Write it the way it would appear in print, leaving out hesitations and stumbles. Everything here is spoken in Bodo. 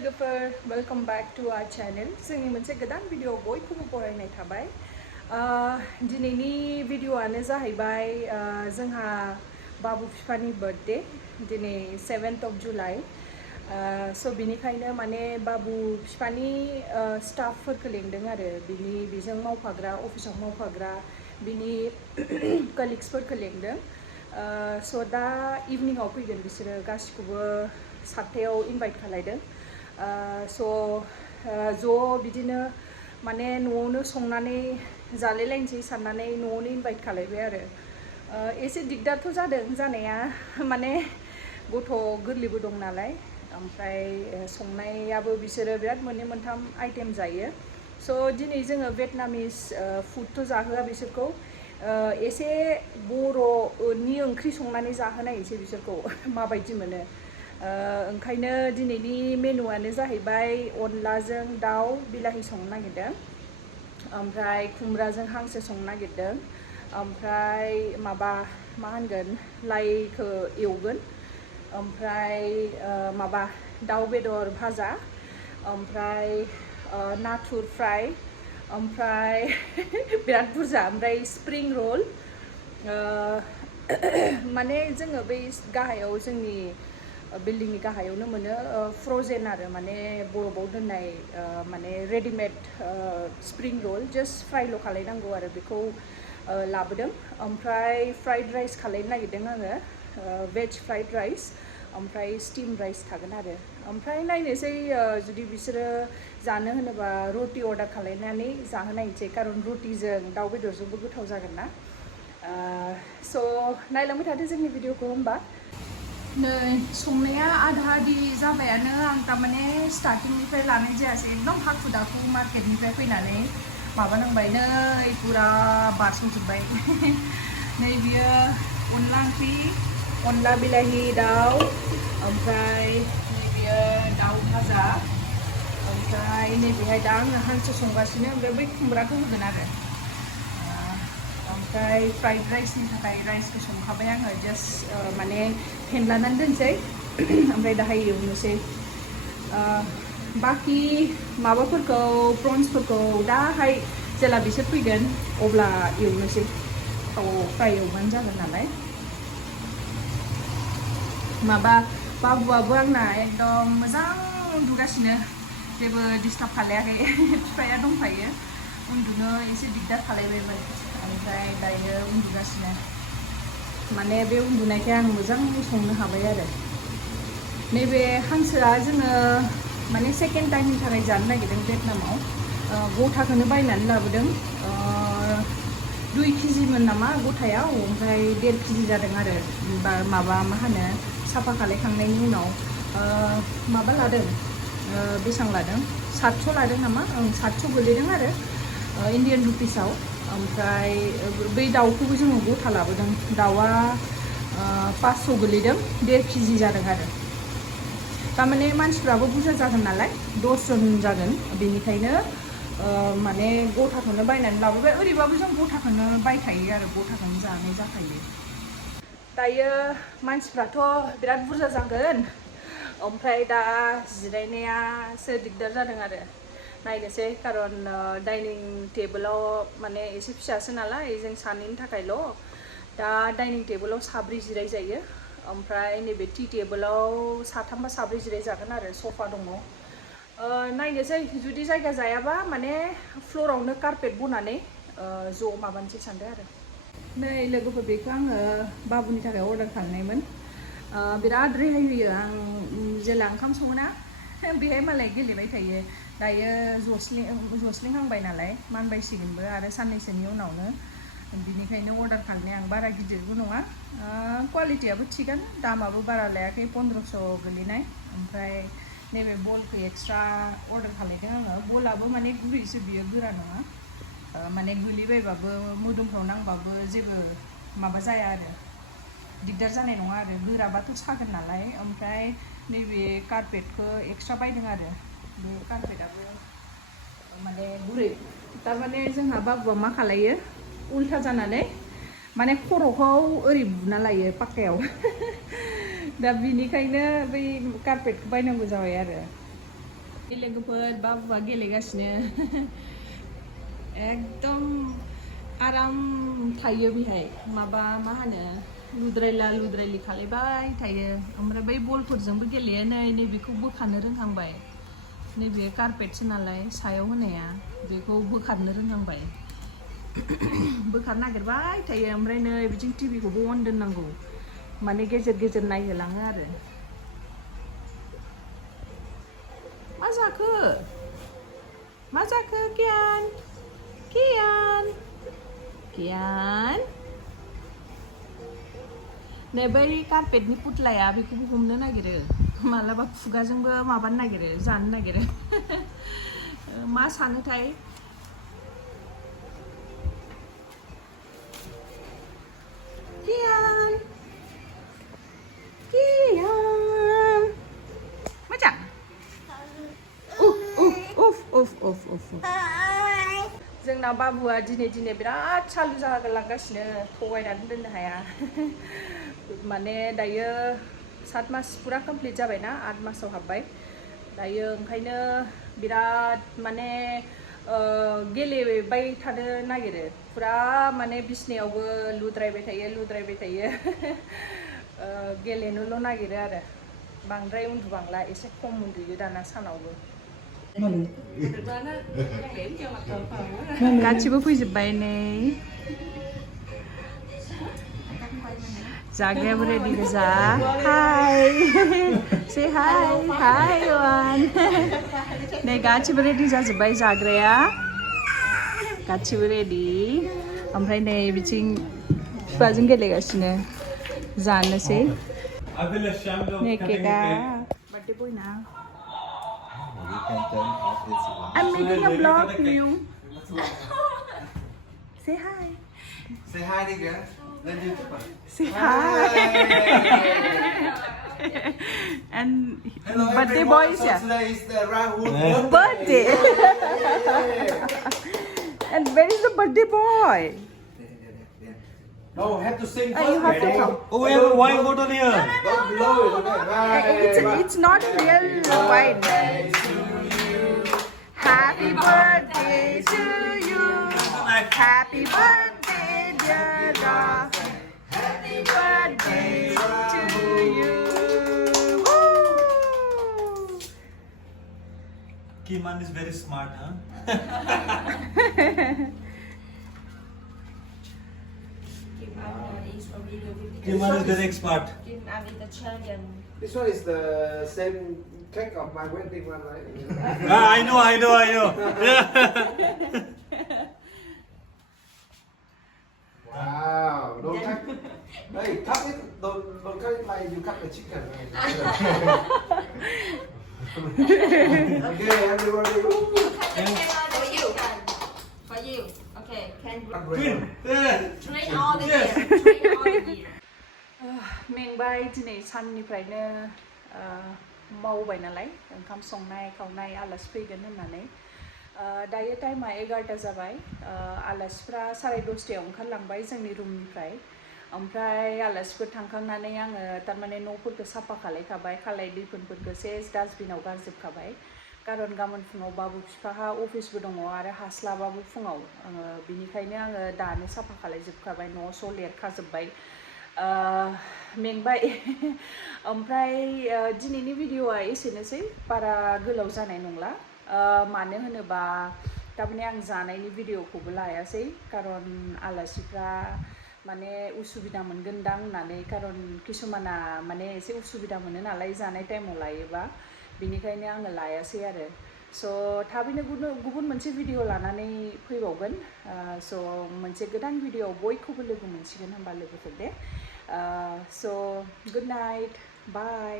लोगोफोर welcome back to our channel जोंनि मोनसे गोदान भिडिअ बयखौबो बरायनाय थाबाय दिनैनि भिडिअआनो जाहैबाय जोंहा बाबु फिफानि बर्थडे दिनै 7th of July स' बिनिखायनो माने बाबु फिफानि स्टाफफोरखौ लेंदों आरो बिजों मावफाग्रा अफिसाव मावफाग्रा बिनि कलिग्सफोरखौ लेंदों स' दा इभिनिंआव फैगोन बिसोरो गासिखौबो 7थायाव इनभाइट खालायदों स' ज' बिदिनो माने न'आवनो संनानै जालायलायनोसै साननानै न'आवनो इनभाइट खालायबाय आरो एसे दिगदारथ' जादों जानाया माने गथ' गोरलैबो दं नालाय ओमफ्राय संनायाबो बिसोरो बिराद मोननै मोनथाम आइटेम जायो स' दिनै जोङो भियेटनामिस फुडथ' जाहोआ बिसोरखौ एसे बर'नि ओंख्रि संनानै जाहोनायसै बिसोरखौ माबायदि मोनो ओंखायनो दिनैनि मेनुआनो जाहैबाय अनलाजों दाउ बिलाहि संनो नागिरदों ओमफ्राय खुमब्राजों हांसो संनो नागिरदों ओमफ्राय माबा मा होनगोन लाइखौ एवगोन ओमफ्राय माबा दाउ बेदर भाजा ओमफ्राय नाथुर फ्राय ओमफ्राय बिराद बुरजा ओमफ्राय स्प्रिं रल माने जोङो बै गाहायाव जोंनि बिल्डिंनि गाहायावनो मोनो फ्र'जेन आरो माने बरफाव दोननाय माने रेडिमेड स्प्रिं रल जास्ट फ्रायल' खालायनांगौ आरो बेखौ लाबोदों ओमफ्राय फ्राइड राइस खालायनो नागिरदों आङो वेज फ्राइड राइस ओमफ्राय स्टीम राइस थागोन आरो ओमफ्राय नायनोसै जुदि बिसोरो जानो होनोबा रुटि अर्डार खालायनानै जाहोनायसै कारन रुटिजों दाउ बेदरजोंबो गोथाव जागोन ना स' नायलांबाय थादो जोंनि भिडिअखौ होमबा नै संनाया आधा आधि जाबायानो आं तारमाने स्टार्टिंनिफ्राय लानाय जायासै एकदम हाखु दाखु मार्केटनिफ्राय फैनानै माबानांबाय नै पुरा बारस'जोब्बाय नै बियो अनला ओंख्रि अनला बिलाहि दाउ ओमफ्राय नैबेयो दाउ भाजा ओमफ्राय नैबेहाय दा आङो हांसो संगासिनो ओमफ्राय बै खुमब्राखौ होगोन आरो ओमफ्राय फ्राइड राइसनि थाखाय राइसखौ संखाबाय आङो जास्ट माने फेनलानानै दोनसै ओमफ्राय दाहाय एवनोसै बाखि माबाफोरखौ प्रन्सफोरखौ दाहाय जेला बिसोर फैगोन अब्ला एवनोसै थावआव फ्राय एवबानो जागोन नालाय माबा बाबुआबो आंना एकदम मोजां उन्दुगासिनो जेबो डिस्टार्ब खालायाखै बिफाया दंफायो उन्दुनो एसे दिगदार खालायबायमोन ओमफ्राय दायो उन्दुगासिनो माने बे उन्दुनायखाय आं मोजां संनो हाबाय आरो नैबे हांसोआ जोङो माने सेकेन्ड टाइमनि थाखाय जानो नागिरदों भियेटनामाव गथाखौनो बायनानै लाबोदों 2 केजिमोन नामा गथायाव ओमफ्राय 1.5 केजि जादों आरो माबा मा होनो साफा खालायखांनायनि उनाव माबा लादों बेसेबां लादों 700 लादों नामा 700 गोलैदों आरो इन्डियान रुपिसाव ओमफ्राय बै दाउखौबो जोङो गथा लाबोदों दाउआ 500 गोलैदों 1.5 केजि जादों आरो तारमाने मानसिफ्राबो बुरजा जागोन नालाय 10 जन जागोन बेनिखायनो माने गथाखौनो बायनानै लाबोबाय ओरैबाबो जों गथाखौनो बायखायो आरो गथाखौनो जानाय जाखायो दायो मानसिफ्राथ' बिराद बुरजा जागोन ओमफ्राय दा जिरायनायासो दिगदार जादों आरो नायनोसै कारन डाइनिं टेबोलाव माने एसे फिसासो नालाय जों सानैनि थाखायल' दा डाइनिं टेबोलाव साब्रै जिराय जायो ओमफ्राय नैबे टि टेबोलाव साथाम बा साब्रै जिराय जागोन आरो सफा दङ नायनोसै जुदि जायगा जायाबा माने फ्ल'रावनो कारपेट बनानै ज' माबानोसै सानदों आरो नै लोगोफोर बेखौ आङो बाबुनि थाखाय अर्डार खालामनायमोन बिराद रेहाय होयो आं जेला ओंखाम सङोना बेहाय मालाय गेलेबाय थायो दायो जस्लिंहांबाय नालाय मानबायसिगोनबो आरो साननैसोनि उनावनो बिनिखायनो अर्डार खालामनाया आं बारा गिदिरबो नङा क्वालिटियाबो थिगानो दामाबो बारा लायाखै 1500 गोलैनाय ओमफ्राय नैबे बलखौ एक्सट्रा अर्डार खालामदों आङो बलाबो माने गुरैसो बियो गोरा नङा माने गोलैबायबाबो मोदोमफ्राव नांबाबो जेबो माबा जाया आरो दिगदार जानाय नङा आरो गोराबाथ' सागोन नालाय ओमफ्राय नैबे कारपेटखौ एक्सट्रा बायदों आरो बे कारपेटआबो माने गुरै तारमाने जोंहा बाबुआ मा खालायो उल्था जानानै माने खर'खौ ओरै बुना लायो पाक्कायाव दा बिनिखायनो बै कारपेटखौ बायनांगौ जाबाय आरो लोगोफोर बाबुआ गेलेगासिनो एकदम आराम थायो बेहाय माबा मा होनो लुद्रायला लुद्रायलि खालायबाय थायो ओमफ्राय बै बलफोरजोंबो गेलेयो नैबेखौ बोखानो रोंहांबाय नैबे कारपेटसो नालाय सायाव होनाया बेखौ बोखारनो रोंहांबाय बोखारनो नागिरबाय थायो ओमफ्राय नै बिथिं टिभिखौबो अन दोननांगौ माने गेजेर गेजेर नायहोलाङो आरो मा जाखो कियान नै बै कारपेटनि पुतलाया बेखौबो हमनो नागिरो मालाबा खुगाजोंबो माबानो नागिरो जानो नागिरो मा सानोथाय कियान मोजां उफ जोंना बाबुआ दिनै बिराद सालु जालांगासिनो थगायनानै दोननो हाया माने दायो 7 मास फुरा कमप्लिट जाबायना 8 मासाव हाबबाय दायो ओंखायनो बिराद माने गेलेबाय थानो नागिरो फुरा माने बिसिनायावबो लुद्रायबाय थायो गेलेनोल' नागिरो आरो बांद्राय उन्दुबांला एसे खम उन्दुयो दाना सानावबो गासिबो फैजोब्बाय नै जाग्रायाबो रेडि गोजा हाय से हाय वान नै गासिबो रेडि जाजोब्बाय जाग्राया गासिबो रेडि ओमफ्राय नै बिथिं बिफाजों गेलेगासिनो जानोसै नै केकआ birthday बयना I'm making a vlog for you. Say hi. Say hi, nigga. Say hi. And Hello, birthday everyone. boy is So here. today is the Rahul's Birthday. And where is the birthday boy? No, have to sing You first. have to come. Oh, we have a wine bottle here. Don't blow it, okay? It's not real wine. Happy birthday to you. Happy birthday, dear God. Happy birthday to you. Woo! Kiman is very smart, huh? Kiman is very expert. This one is the same cake of my wedding one, right? I know. Yeah. Wow, don't cut. Hey, cut it. Don't cut it like you cut the chicken. Right? Okay, everybody. For you. Okay, can Twin. Yeah. train all the year. Train all the year. मेंबाय दिनै साननिफ्रायनो मावबाय नालाय ओंखाम संनाय खावनाय आलासि फैगोन होननानै दायो टाइमा 11टा जाबाय आलासिफ्रा 10:30 ओंखारलांबाय जोंनि रुमनिफ्राय ओमफ्राय आलासिफोर थांखांनानै आङो थारमाने न'फोरखौ साफा खालायखाबाय खालाय दैफोरखौ सेस डास्टबिनाव गारजोबखाबाय खारन गाबोन फुङाव बाबु बिफाहा अफिसबो दङ आरो हास्लाबाबो फुङाव बिनिखायनो आङो दानो साफा खालायजोबखाबाय न' स' लिरखाजोब्बाय मेंबाय ओमफ्राय दिनैनि भिडिअआ एसेनोसै बारा गोलाव जानाय नंला मानो होनोबा थारमाने आं जानायनि भिडिअखौबो लायासै खारन आलासिफ्रा माने उसुबिदा मोनगोनदां होननानै खारन किसुमाना माने एसे उसुबिदा मोनो नालाय जानाय टाइमाव लायोबा बिनिखायनो आङो लायासै आरो स' थाबैनो गुबुन मोनसे भिडिअ लानानै फैबावगोन स' मोनसे गोदान भिडिअ बयखौबो लोगो मोनसिगोन होनबा लोगोफोर दे स' गुड नाइट बाय